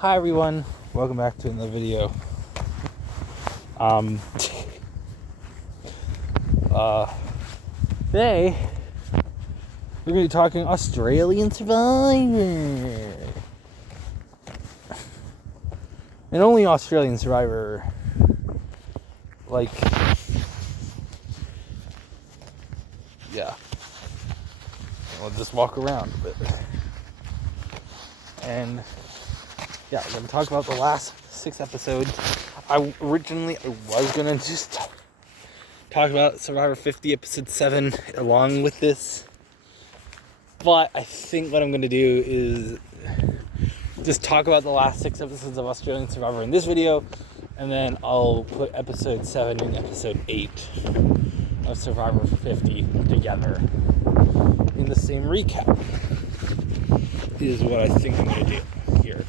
Hi everyone, welcome back to another video. Today we're going to be talking Australian Survivor. And only Australian Survivor. Yeah. We'll just walk around a bit. And yeah, we're going to talk about the last 6 episodes. I was going to just talk about Survivor 50 episode 7 along with this. But I think what I'm going to do is just talk about the last 6 episodes of Australian Survivor in this video. And then I'll put episode 7 and episode 8 of Survivor 50 together in the same recap. Is what I think I'm going to do here.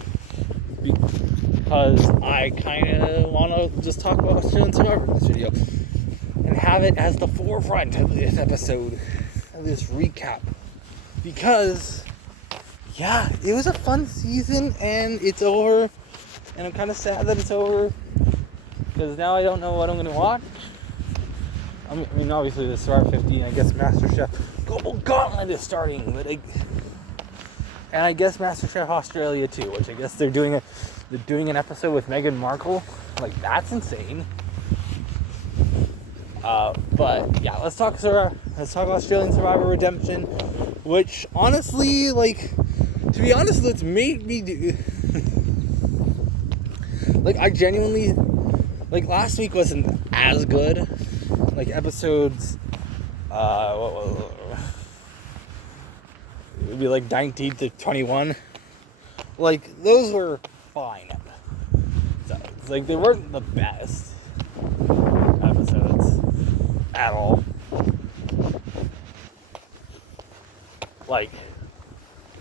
Because I kind of want to just talk about Australian Survivor in this video and have it as the forefront of this episode, of this recap. Because, yeah, it was a fun season and it's over. And I'm kind of sad that it's over because now I don't know what I'm going to watch. I mean, obviously the Survivor 50 and I guess MasterChef Global Gauntlet is starting, but and I guess MasterChef Australia too, which I guess they're doing an episode with Meghan Markle. Like, that's insane. But yeah, let's talk Australian Survivor Redemption, which honestly, to be honest, it's made me do. I genuinely, last week wasn't as good. Episodes, it would be 19 to 21. Those were fine. So they weren't the best episodes at all.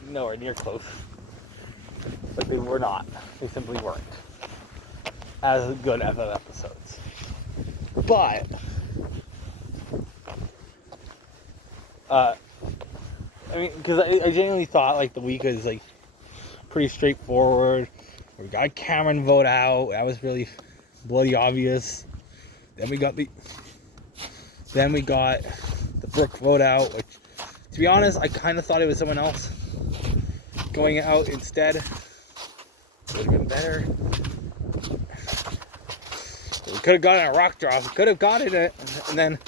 Nowhere near close. They were not. They simply weren't as good as episodes. But because I genuinely thought the week was pretty straightforward. We got Cameron vote out. That was really bloody obvious. Then we got the Brooke vote out, which, to be honest, I kind of thought it was someone else going out instead. Would have been better. We could have gotten a rock drop. We could have gotten it, and then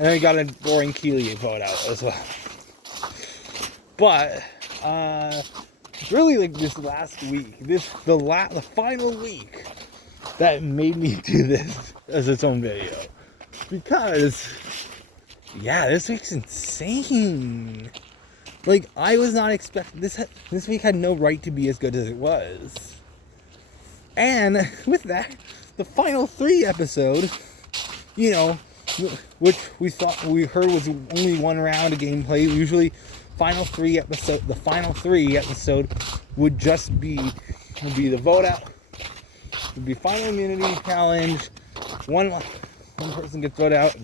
we got a Boring Keeley vote out as well. But really, this last week, the final week, that made me do this as its own video, because yeah, this week's insane. I was not expecting this week had no right to be as good as it was. And with that, the final 3 episode, which we heard was only one round of gameplay. Usually the final 3 episode would just be the vote out. It would be final immunity challenge. One person gets voted out,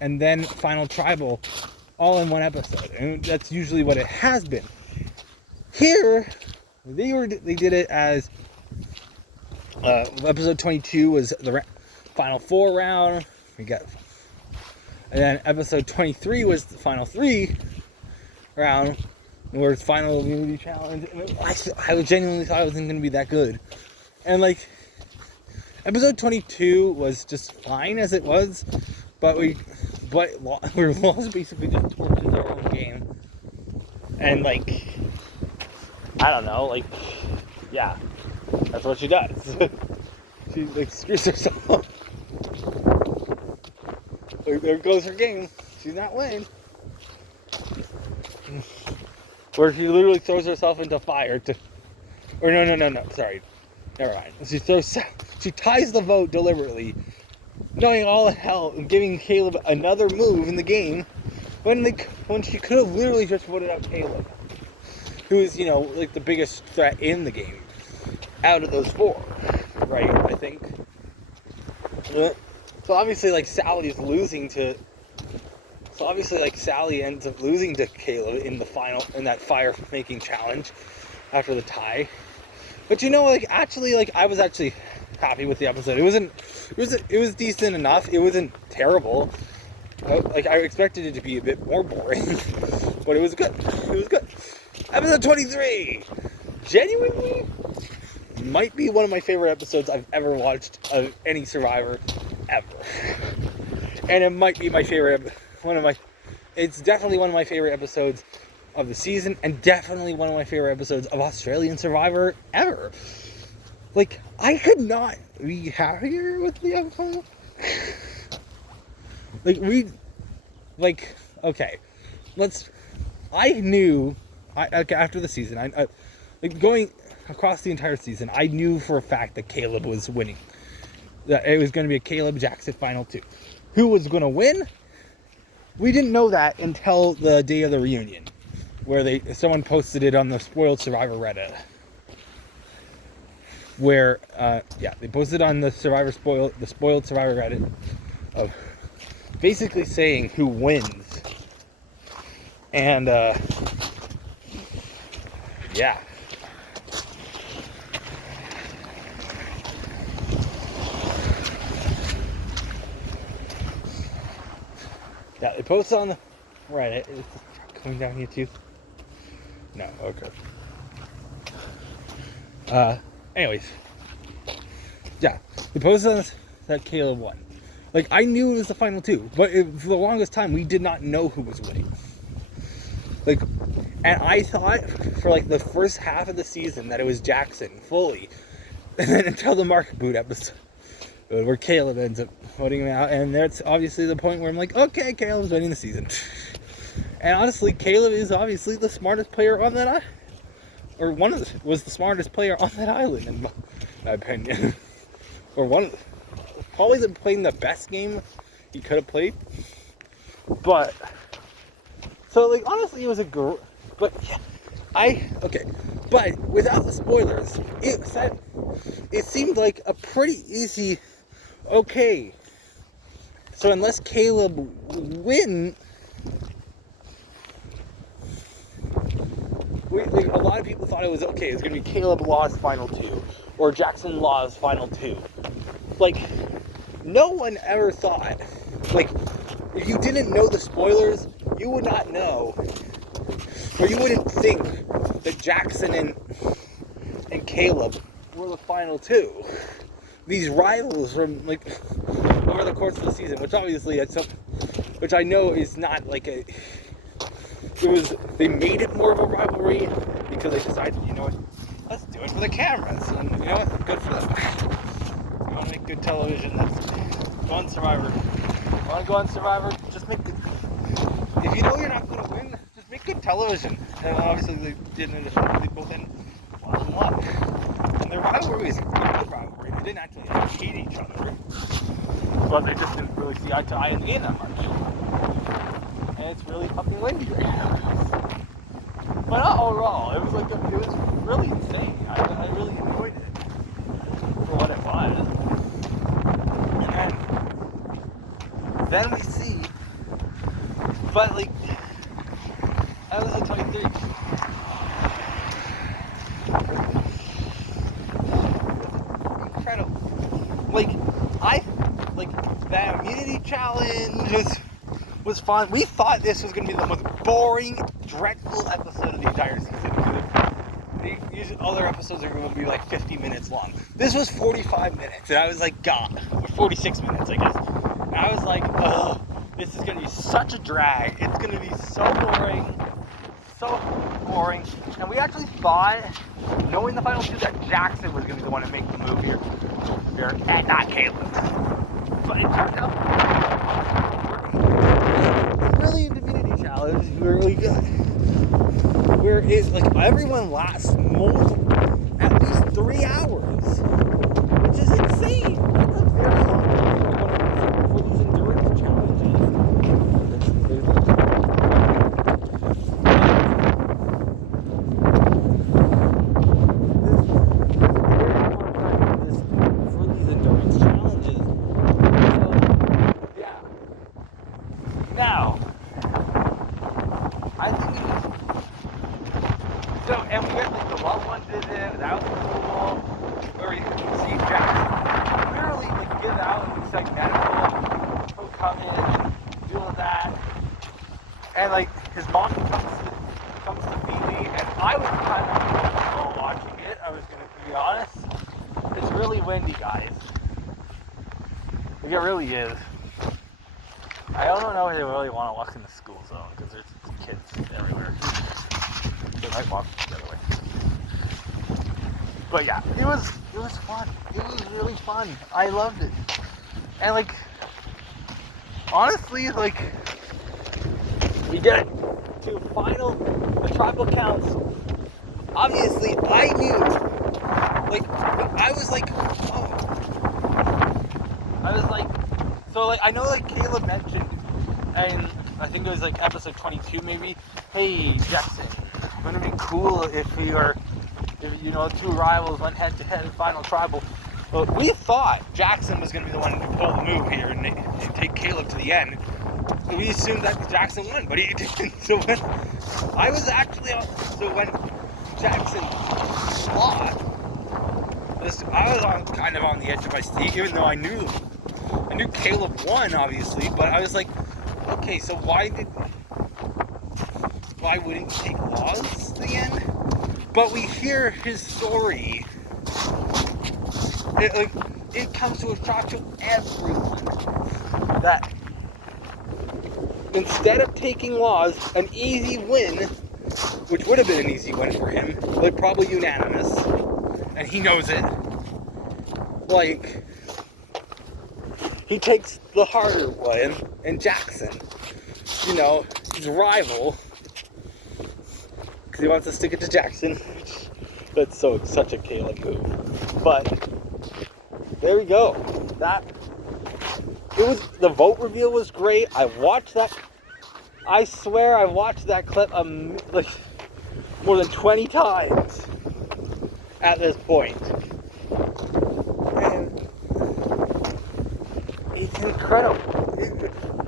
and then final tribal, all in one episode. And that's usually what it has been. Here, they did it as episode 22 was the final 4 round. And then episode 23 was the final 3 round, where it's final immunity challenge. And I genuinely thought it wasn't going to be that good. And episode 22 was just fine as it was, but we were lost basically just torches our own game. And I don't know, yeah, that's what she does. She screws herself. There goes her game. She's not winning. Where she literally throws herself into fire no, sorry. Never mind. She ties the vote deliberately, knowing all the hell and giving Caleb another move in the game when she could have literally just voted out Caleb, who is, the biggest threat in the game out of those 4, right? I think. So obviously, Sally is losing to. So obviously, Sally ends up losing to Caleb in that fire making challenge after the tie. But actually, I was actually happy with the episode. It was decent enough. It wasn't terrible. I expected it to be a bit more boring, but it was good. It was good. Episode 23, genuinely, might be one of my favorite episodes I've ever watched of any Survivor ever. And it might be my favorite, it's definitely one of my favorite episodes of the season, and definitely one of my favorite episodes of Australian Survivor ever. I could not be happier with the outcome. I knew, after the season, going across the entire season, I knew for a fact that Caleb was winning. That it was going to be a Caleb Jackson final 2. Who was going to win? We didn't know that until the day of the reunion, where someone posted it on the Spoiled Survivor Reddit. Where, they posted on the Spoiled Survivor Reddit of basically saying who wins. And, yeah. Yeah, they posted on the Reddit. Is this truck coming down here too? No, okay. Anyways. Yeah, they posted on that Caleb won. I knew it was the final 2, but for the longest time, we did not know who was winning. And I thought for the first half of the season that it was Jackson fully, and then until the Mark Boot episode, where Caleb ends up voting him out, and that's obviously the point where I'm like, okay, Caleb's winning the season. And honestly, Caleb is obviously the smartest player on that island, or was the smartest player on that island, in my opinion. Or probably playing the best game he could have played. But so honestly, it was but without the spoilers, it seemed like a pretty easy. Okay, so unless Caleb win, a lot of people thought it was okay. It was going to be Caleb Law's final 2 or Jackson Law's final 2. No one ever thought, if you didn't know the spoilers, you would not know, or you wouldn't think that Jackson and Caleb were the final 2. These rivals from over the course of the season, which obviously which I know is not they made it more of a rivalry because they decided, let's do it for the cameras, and good for them. You want to make good television, let's go on Survivor. You want to go on Survivor, just make good. If you know you're not going to win, just make good television. And obviously they didn't. They both ended 1-1. And their rivalry is a good rivalry. They didn't actually hate each other, but they just didn't really see eye to eye in the game that much. And it's really fucking windy right now. But not overall, it was really insane. I really enjoyed it for what it was. And then we see, but episode 23. Incredible. That immunity challenge was fun. We thought this was going to be the most boring, dreadful episode of the entire season. Usually other episodes are going to be 50 minutes long. This was 45 minutes, and I was God, or 46 minutes, I guess. And I was oh, this is going to be such a drag. It's going to be so boring. And we actually thought, knowing the final 2, that Jackson was going to be the one to make the move here and not Caleb. But it turned out really into immunity challenge, really good. Where it's everyone lasts at least 3 hours, which is insane. That's a very long time for these endurance challenges. So, and we got like the loved one visit, that was cool, where you can see Jackson literally like give out and like medical, he'll come in, do all that, and like his mom comes to feed me, and I was kind of uncomfortable watching it, I was gonna be honest. It's really windy, guys. Like, it really is. I don't know if they really want to walk in the school zone because there's kids everywhere. They might walk the other way. But yeah, it was fun. It was really fun. I loved it. And like, honestly, like, we get to the tribal council. Obviously, I knew. Like, I was like, oh. I was like, so like, I know like Caleb mentioned, and I think it was like episode 22 maybe, hey Jackson, wouldn't it be cool if you know, two rivals went head to head in final tribal? Well, we thought Jackson was going to be the one to pull the move here and take Caleb to the end. We assumed that Jackson won, but he didn't. So when I was actually, when Jackson lost, I was kind of on the edge of my seat, even though I knew Caleb won, obviously, but I was like, okay, so why wouldn't he take Laws to the end? But we hear his story. It comes to a shock to everyone that instead of taking Laws, an easy win, which would have been an easy win for him, like probably unanimous, and he knows it, like, he takes the harder one, and Jackson, you know, his rival, because he wants to stick it to Jackson. That's such a Caleb move. But there we go. The vote reveal was great. I watched that. I swear I watched that clip like more than 20 times at this point. And it's incredible.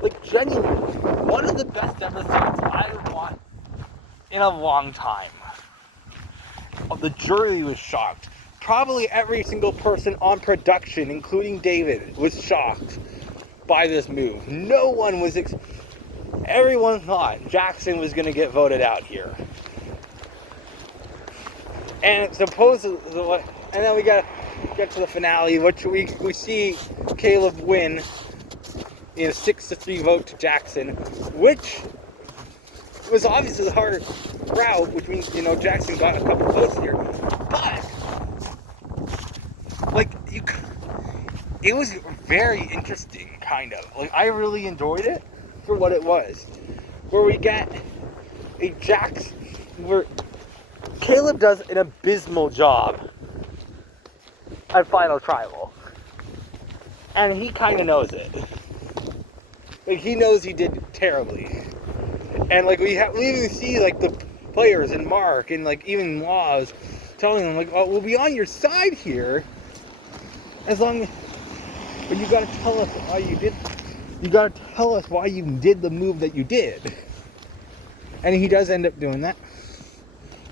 Like, genuinely, one of the best episodes I've watched in a long time. The jury was shocked. Probably every single person on production, including David, was shocked by this move. No one was. Everyone thought Jackson was going to get voted out here. And supposedly, and then we get to the finale, which we see Caleb win in a 6-3 vote to Jackson, which was obviously the harder route, which means, you know, Jackson got a couple votes here. But, like, it was very interesting, kind of. Like, I really enjoyed it for what it was. Where we get a Jackson, where Caleb does an abysmal job at Final Tribal. And he kind of knows it. Like, he knows he did terribly. And, like, we even see, like, the players and Mark and, like, even Laws telling them, like, oh, we'll be on your side here as long as, but you gotta tell us why you did, you gotta tell us why you did the move that you did. And he does end up doing that.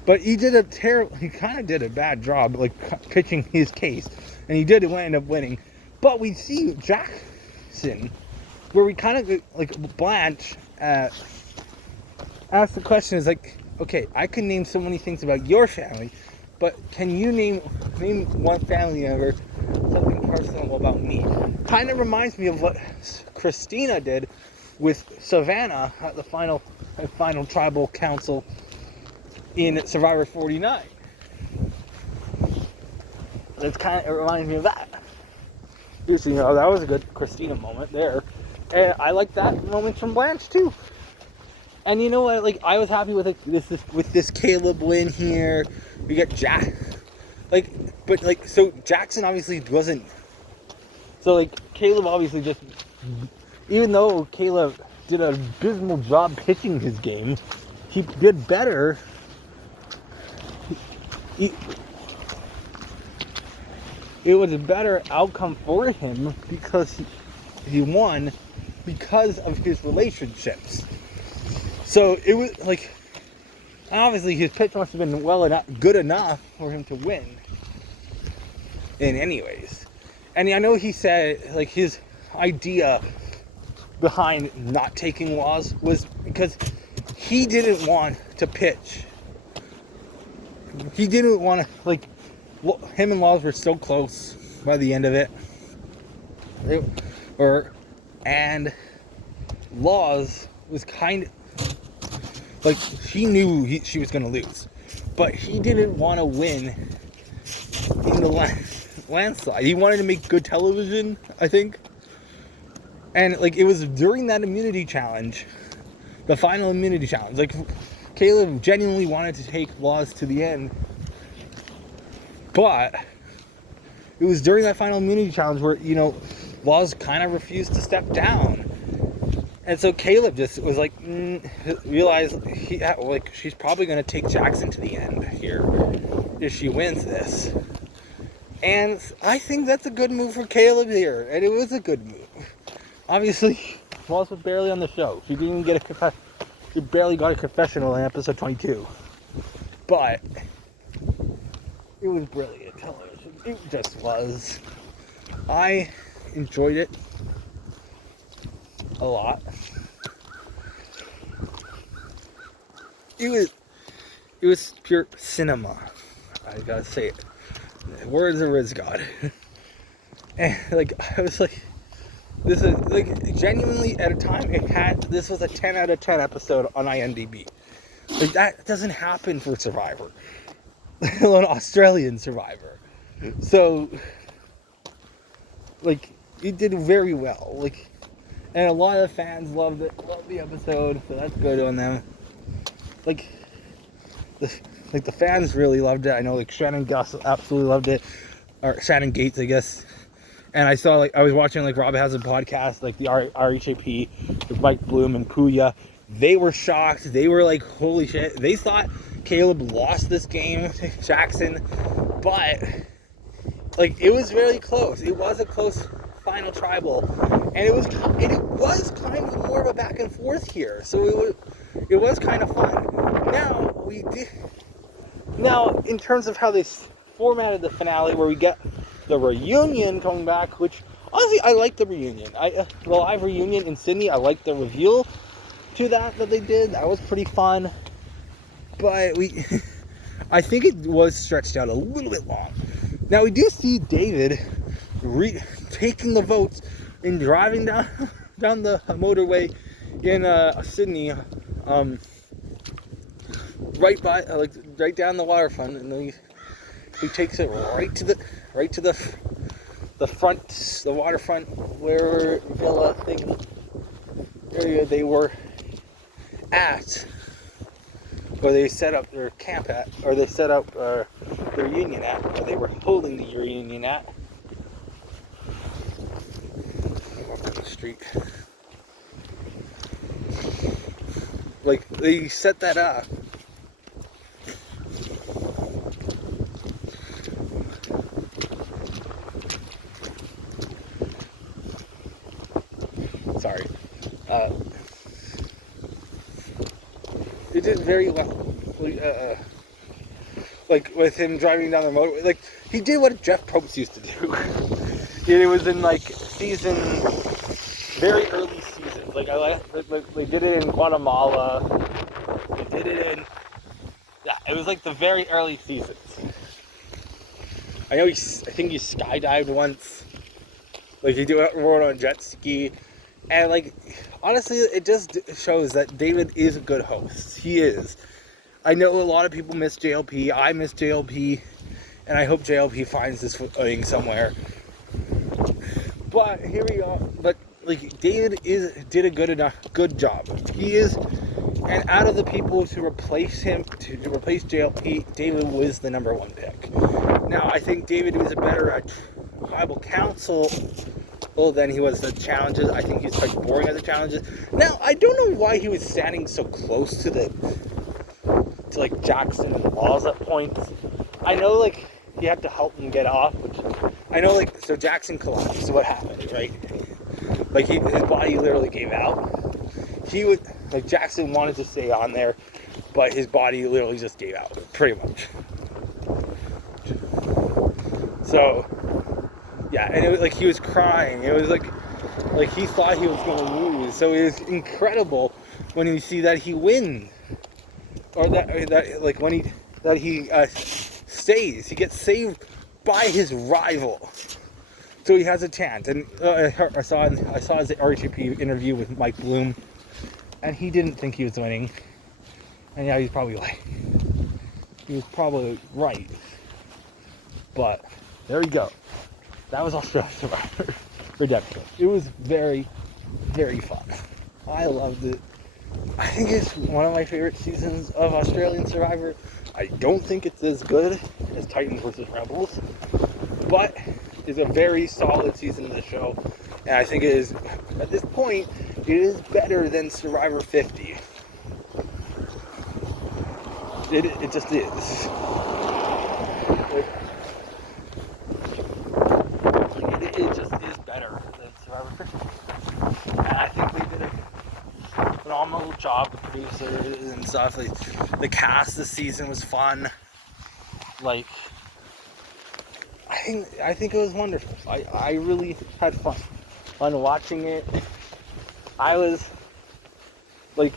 But he kind of did a bad job, like, pitching his case. And he did end up winning. But we see Jackson, where we kind of, like, Blanche asked the question, is like, okay, I can name so many things about your family, but can you name one family member, something personal about me? Kind of reminds me of what Christina did with Savannah at the final tribal council in Survivor 49. It reminds me of that. You know, that was a good Christina moment there. And I like that moment from Blanche too. And you know what? Like, I was happy with this Caleb win here. We got so Jackson obviously wasn't. So, like, Caleb obviously just, even though Caleb did an abysmal job pitching his game, he did better. It was a better outcome for him because he won because of his relationships. So it was like, Obviously, his pitch must have been good enough for him to win. In anyways, and I know he said like his idea behind not taking Laws was because he didn't want to pitch. He didn't want to, like, him and Laws were so close by the end of it. And Laws was kind of, like, she knew she was going to lose. But he didn't want to win in the landslide. He wanted to make good television, I think. And, like, it was during that immunity challenge, the final immunity challenge, like, Caleb genuinely wanted to take Laws to the end, but it was during that final immunity challenge where, you know, Laws kind of refused to step down. And so Caleb just was like, realized she's probably going to take Jackson to the end here if she wins this. And I think that's a good move for Caleb here, and it was a good move. Obviously, Laws was barely on the show. She didn't even get she barely got a confessional in episode 22. But it was brilliant television. It just was. I enjoyed it a lot. It was pure cinema. I gotta say it. Words of Riz God. And like I was like, this is like genuinely at a time this was a 10 out of 10 episode on IMDb. Like that doesn't happen for Survivor, let alone Australian Survivor. So like it did very well. Like, and a lot of the fans loved the episode, so that's good on them. Like the fans really loved it. I know like Shannon Gus absolutely loved it, or Shannon Gates, I guess. And I saw, like, I was watching, like, Rob Has a Podcast, like, the RHAP, with Mike Bloom and Kuya. They were shocked. They were like, holy shit. They thought Caleb lost this game to Jackson. But, like, it was very close. It was a close final tribal. And it was kind of more of a back and forth here. So it was kind of fun. Now, in terms of how they formatted the finale, where we get the reunion coming back, which honestly I like the reunion. The live reunion in Sydney, I like the reveal to that they did. That was pretty fun. But I think it was stretched out a little bit long. Now we do see David taking the votes and driving down the motorway in Sydney, right down the waterfront, and then he takes it right to the front, the waterfront where Villa thing area they were at, where they set up their camp at, or they set up their reunion at, or they were holding the reunion at. Walk down the street. Like, they set that up. Sorry. It did very well. Like, with him driving down the motorway. Like, he did what Jeff Probst used to do. It was in, like, very early seasons. Like, they did it in Guatemala. They did it in... Yeah, it was, like, the very early seasons. I think he skydived once. Like, he rode on a jet ski. And, like, honestly, it just shows that David is a good host. He is. I know a lot of people miss JLP. I miss JLP. And I hope JLP finds this footing somewhere. But here we are. But, like, David did a good job. He is. And out of the people to replace him, to replace JLP, David was the number one pick. Now, I think David was better at tribal council than he was the challenges. I think he's quite boring at the challenges. Now, I don't know why he was standing so close to like Jackson and Laws at points. I know, like, he had to help him get off, which I know, like, so Jackson collapsed. So what happened, right? Like, his body literally gave out. Jackson wanted to stay on there, but his body literally just gave out, pretty much. So, yeah, and it was like he was crying. It was like he thought he was going to lose. So it was incredible when you see that he wins, or that like when he stays. He gets saved by his rival, so he has a chance. And I saw his RTP interview with Mike Bloom, and he didn't think he was winning. And yeah, he was probably right. But there you go. That was Australian Survivor Redemption. It was very, very fun. I loved it. I think it's one of my favorite seasons of Australian Survivor. I don't think it's as good as Titans vs. Rebels, but it's a very solid season of the show. And I think it is, at this point, it is better than Survivor 50. It just is. It just is better than Survivor 50. And I think they did a phenomenal job, the producers and stuff. Like, the cast this season was fun. Like, I think it was wonderful. I really had fun watching it. I was like,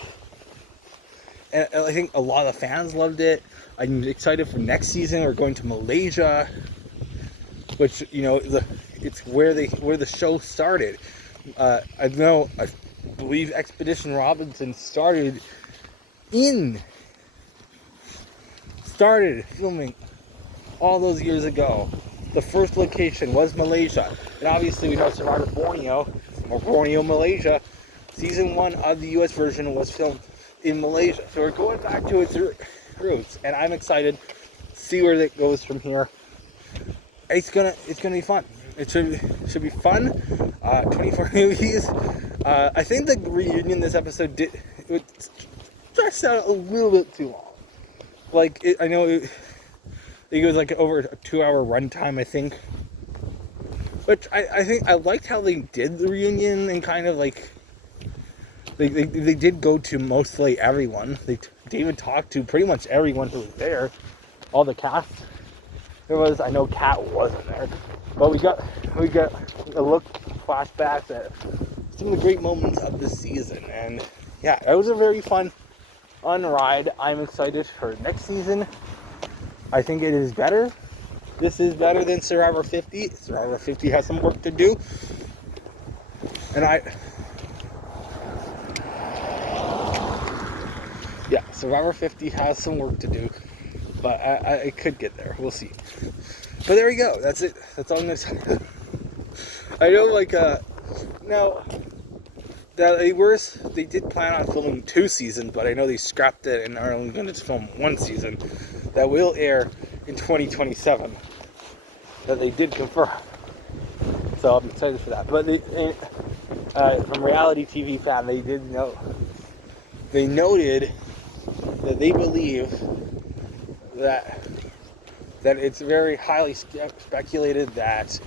and I think a lot of the fans loved it. I'm excited for next season. We're going to Malaysia, which, you know, it's where the show started. I believe Expedition Robinson started filming all those years ago. The first location was Malaysia, and obviously we know Survivor Borneo, Malaysia. Season 1 of the US version was filmed in Malaysia, so we're going back to its roots, and I'm excited to see where it goes from here. It's gonna be fun. It should be fun. 24 movies. I think the reunion this episode stretched out a little bit too long. Like, I know it was like over a 2-hour runtime, I think. But I think I liked how they did the reunion, and kind of like they did go to mostly everyone. They even talked to pretty much everyone who was there, all the cast. I know Kat wasn't there, but we got a look, flashbacks at some of the great moments of the season, and yeah, it was a very fun ride. I'm excited for next season. I think it is better. This is better than Survivor 50. Survivor 50 has some work to do, and Survivor 50 has some work to do, but I could get there. We'll see. But there we go. That's it. That's all I'm gonna say. I know, like, now that they did plan on filming 2 seasons, but I know they scrapped it and are only going to film 1 season that will air in 2027. That they did confirm. So I'm excited for that. But from Reality TV Fan, they noted that they believe that it's very highly speculated that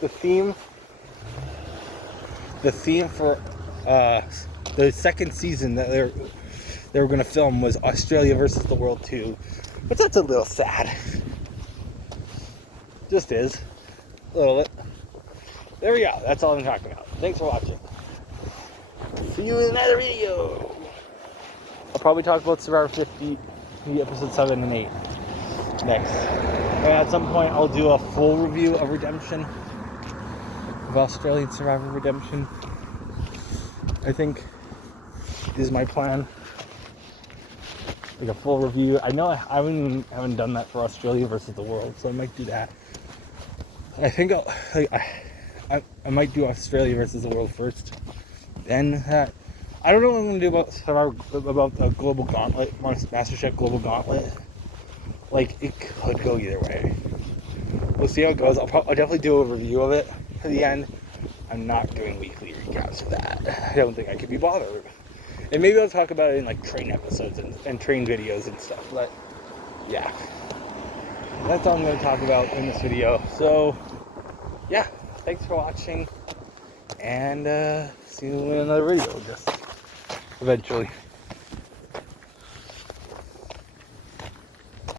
the theme for the second season that they were going to film was Australia versus the World 2, but that's a little sad. Just is a little bit. There we go. That's all I'm talking about. Thanks for watching. See you in another video. I'll probably talk about Survivor 50, episode 7 and 8 next. And at some point, I'll do a full review of Redemption, of Australian Survivor Redemption. I think is my plan. Like a full review. I know I haven't done that for Australia versus the World, so I might do that. I think I might do Australia versus the World first. Then I don't know what I'm gonna do about the Global Gauntlet, MasterChef Global Gauntlet. Like, it could go either way. We'll see how it goes. I'll definitely do a review of it at the end. I'm not doing weekly recaps for that. I don't think I could be bothered. And maybe I'll talk about it in like train episodes and train videos and stuff. But yeah, that's all I'm going to talk about in this video. So yeah, thanks for watching, and see you in another video just eventually.